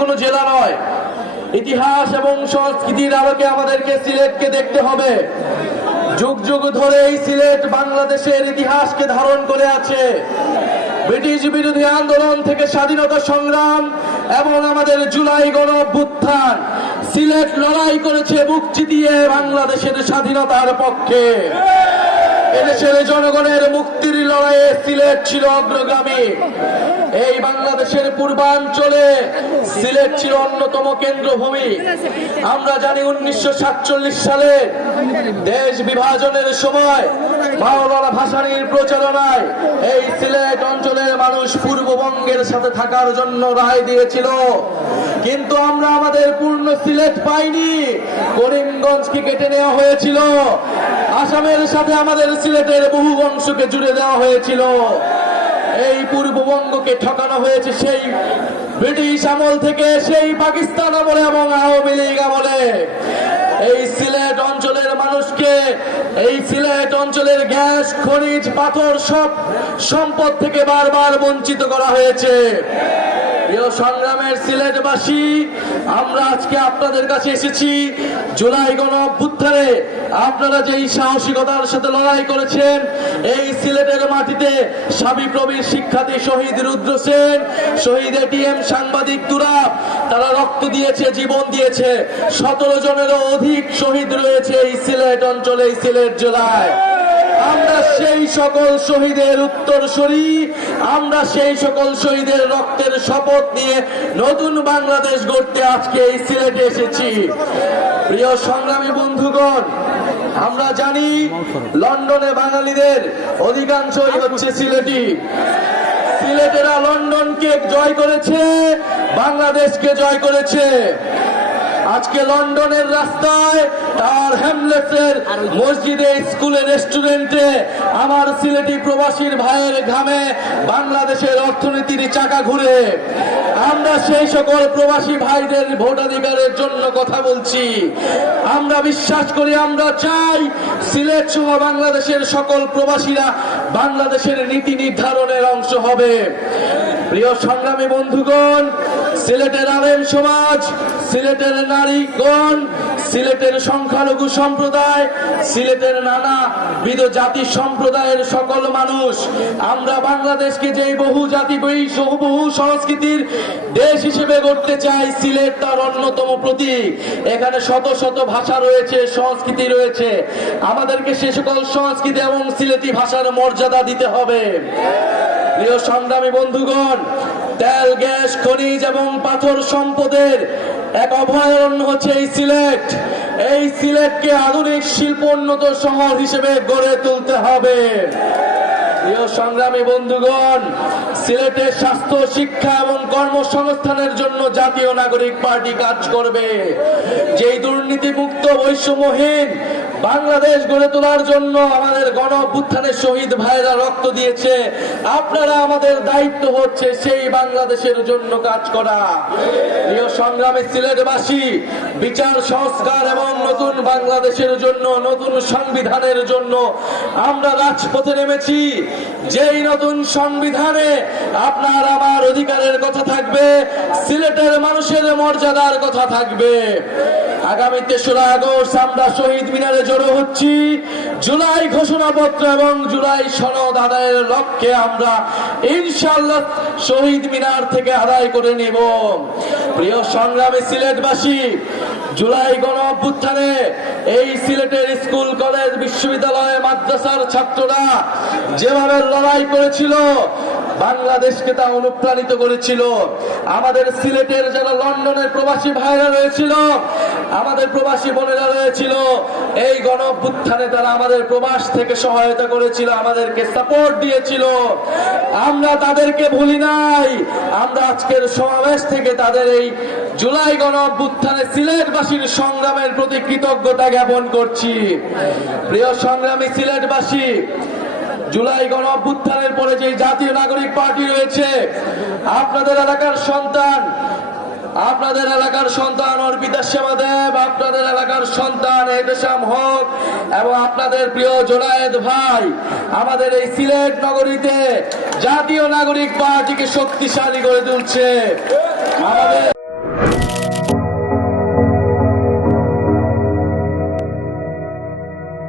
কোনো জেলা নয়। ইতিহাস এবং সংস্কৃতির আলোকে আমাদেরকে সিলেটকে দেখতে হবে। যুগ যুগ ধরে এই সিলেট বাংলাদেশের ইতিহাসকে ধারণ করে আছে। ব্রিটিশ বিরোধী আন্দোলন থেকে স্বাধীনতা সংগ্রাম এবং আমাদের জুলাই গণ অভ্যুত্থান, সিলেট লড়াই করেছে বুক চিতিয়ে বাংলাদেশের স্বাধীনতার পক্ষে। এদেশের জনগণের মুক্তির লড়াইয়ে সিলেট ছিল অগ্রগামী। এই বাংলাদেশের পূর্বাঞ্চলে সিলেট ছিল অন্যতম কেন্দ্রভূমি। আমরা জানি 1947 সালে দেশ বিভাজনের সময় মাওলানা ভাসানীর প্রচারণায় এই সিলেট অঞ্চলের মানুষ পূর্ববঙ্গের সাথে থাকার জন্য রায় দিয়েছিল, কিন্তু আমরা আমাদের পূর্ণ সিলেট পাইনি। করিমগঞ্জকে কেটে নেওয়া হয়েছিল, আসামের সাথে আমাদের সিলেটের বহু অংশকে জুড়ে দেওয়া হয়েছিল। এই পূর্ববঙ্গকে ঠকানো হয়েছে সেই ব্রিটিশ আমল থেকে, সেই পাকিস্তান আমলে এবং আওয়ামী লীগ আমলে। এই সিলেট অঞ্চলের মানুষকে, এই সিলেট অঞ্চলের গ্যাস, খনিজ, পাথর সব সম্পদ থেকে বারবার বঞ্চিত করা হয়েছে। সংগ্রামের সিলেটবাসী, আমরা আজকে আপনাদের কাছে এসেছি জুলাই গণ অভ্যুত্থানে আপনারা যেই সাহসিকতার সাথে লড়াই করেছেন। এই সিলেটের মাটিতে শাবিপ্রবির শিক্ষার্থী শহীদ রুদ্র সেন, শহীদ এটিএম সাংবাদিক তুরাব, তারা রক্ত দিয়েছে, জীবন দিয়েছে। 17 জনেরও অধিক শহীদ রয়েছে এই সিলেট অঞ্চলে, এই সিলেট জেলায়। আমরা সেই সকল শহীদের উত্তরসূরি, আমরা সেই সকল শহীদের রক্তের শপথ নিয়ে নতুন বাংলাদেশ গড়তে আজকে এই সিলেটে এসেছি। প্রিয় সংগ্রামী বন্ধুগণ, আমরা জানি লন্ডনে বাঙালিদের অধিকাংশই হচ্ছে সিলেটি। সিলেটেরা লন্ডনকে জয় করেছে, বাংলাদেশকে জয় করেছে। আজকে লন্ডনের রাস্তায়, টাওয়ার হ্যামলেটসের মসজিদে, স্কুলে, রেস্টুরেন্টে আমার সিলেটি প্রবাসীর ভাইয়ের ঘামে বাংলাদেশের অর্থনীতির চাকা ঘুরে। আমরা সেই সকল প্রবাসী ভাইদের ভোটাধিকারের জন্য কথা বলছি। আমরা বিশ্বাস করি, আমরা চাই সিলেট সহ বাংলাদেশের সকল প্রবাসীরা বাংলাদেশের নীতি নির্ধারণের অংশ হবে। প্রিয় সংগ্রামী বন্ধুগণ, সিলেটের আলেম সমাজ, সিলেটের নারীগণ, সিলেটের সংখ্যালঘু সম্প্রদায়, সিলেটের নানাবিধ জাতি সম্প্রদায়ের সকল মানুষ, আমরা বাংলাদেশকে যেই বহু জাতি, বহু সংস্কৃতির দেশ হিসেবে গড়তে চাই। সিলেট তার অন্যতম প্রতীক। এখানে শত শত ভাষা রয়েছে, সংস্কৃতি রয়েছে। আমাদেরকে সে সকল সংস্কৃতি এবং সিলেটি ভাষার মর্যাদা দিতে হবে। প্রিয় সংগ্রামী বন্ধুগণ, তেল, গ্যাস, খনিজ এবং পাথর সম্পদের এক অভয়ারণ্য হচ্ছে এই সিলেট। এই সিলেটকে আধুনিক শিল্পোন্নত শহর হিসেবে গড়ে তুলতে হবে। প্রিয় সংগ্রামী বন্ধুগণ, সিলেটের স্বাস্থ্য, শিক্ষা এবং কর্মসংস্থানের জন্য জাতীয় নাগরিক পার্টি কাজ করবে। যেই দুর্নীতিমুক্ত, বৈষম্যহীন বাংলাদেশ গড়ে তোলার জন্য আমাদের গণ অভ্যুত্থানের শহীদ ভাইরা রক্ত দিয়েছে, আপনারা, আমাদের দায়িত্ব হচ্ছে সেই বাংলাদেশের জন্য কাজ করা। প্রিয় সংগ্রামী সিলেটবাসী, বিচার সংস্কার এবং নতুন বাংলাদেশের জন্য, নতুন সংবিধানের জন্য আমরা রাজপথে নেমেছি। যেই নতুন সংবিধানে আপনার আমার অধিকারের কথা থাকবে, সিলেটের মানুষের মর্যাদার কথা থাকবে। আগামী 3রা আগস্ট আমরা শহীদ মিনারে জড়ো হচ্ছি। জুলাই ঘোষণাপত্র এবং জুলাই সনদ আদায়ের লক্ষ্যে আমরা ইনশাআল্লাহ শহীদ মিনার থেকে আদায় করে নেব। প্রিয় সংগ্রামী সিলেটবাসী, জুলাই গণ অভ্যুত্থানে এই সিলেটের স্কুল, কলেজ, বিশ্ববিদ্যালয়, মাদ্রাসার ছাত্ররা যেভাবে লড়াই করেছিল, বাংলাদেশকে তা অনুপ্রাণিত করেছিল। আমাদের সিলেটের যারা লন্ডনের প্রবাসী ভাইরা রয়েছিল, আমাদের প্রবাসী বোনেরা রয়েছিল, এই গণ অভ্যুত্থানে তারা আমাদের প্রবাস থেকে সহায়তা করেছিল, আমাদেরকে সাপোর্ট দিয়েছিল। আমরা তাদেরকে ভুলি নাই। আমরা আজকের সমাবেশ থেকে তাদের এই জুলাই গণ অভ্যুত্থানে সিলেটবাসীর সংগ্রামের প্রতি কৃতজ্ঞতা জ্ঞাপন করছি। প্রিয় সংগ্রামী সিলেটবাসী, জুলাই গণ অভ্যুত্থানের পরে যে জাতীয় নাগরিক পার্টি রয়েছে, আপনাদের এলাকার সন্তান, আপনাদের এলাকার সন্তান অর্পিতা সেবাদেব, আপনাদের এলাকার সন্তান এহতেশাম হক এবং আপনাদের প্রিয় জোনায়েদ ভাই আমাদের এই সিলেট নগরীতে জাতীয় নাগরিক পার্টিকে শক্তিশালী করে তুলছে। আমাদের